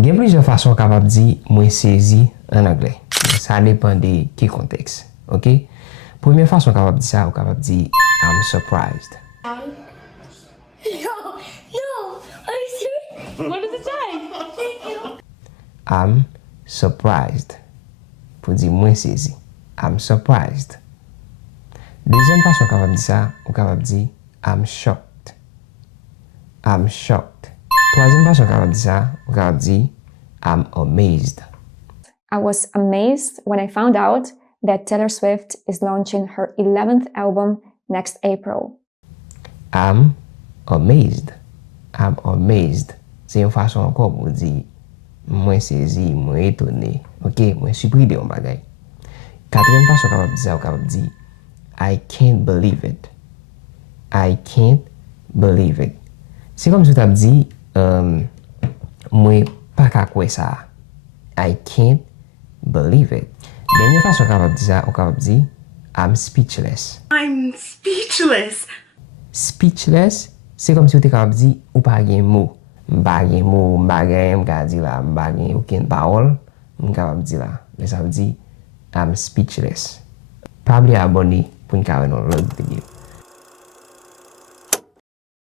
Il y a plusieurs façons capable de dire mwen sezi en anglais. Ça dépend de quel contexte. OK? Première façon capable de dire ça, ou capable de dire I'm surprised. No, are you serious? What does it say? I'm surprised. Pour dire mwen sezi. I'm surprised. Deuxième façon capable de dire ça, ou capable de dire I'm shocked. I'm shocked. Troisième façon capable de dire ça, ou capable de dire I'm amazed. I was amazed when I found out that Taylor Swift is launching her 11th album next April. I'm amazed. I'm amazed. C'est une façon encore pour dire mwen sezi, mwen etone. OK, mwen supri de yon bagay. Quatrième façon capable de dire ça, ou capable de dire I can't believe it. I can't believe it. C'est comme si tu as dit mwen pas ka kwe ça. I can't believe it. Dernière façon capable de dire ça, ou capable de dire I'm speechless. I'm speechless. Speechless, c'est comme si tu étais capable de dire ou pas gen mot. M'pa gen mot, m'pa gen m'ka di la, m'pa gen aucune parole, m'capable de dire là. Mais ça veut dire I'm speechless. Pas oublier abonner pour une carrière dans l'autre vidéo.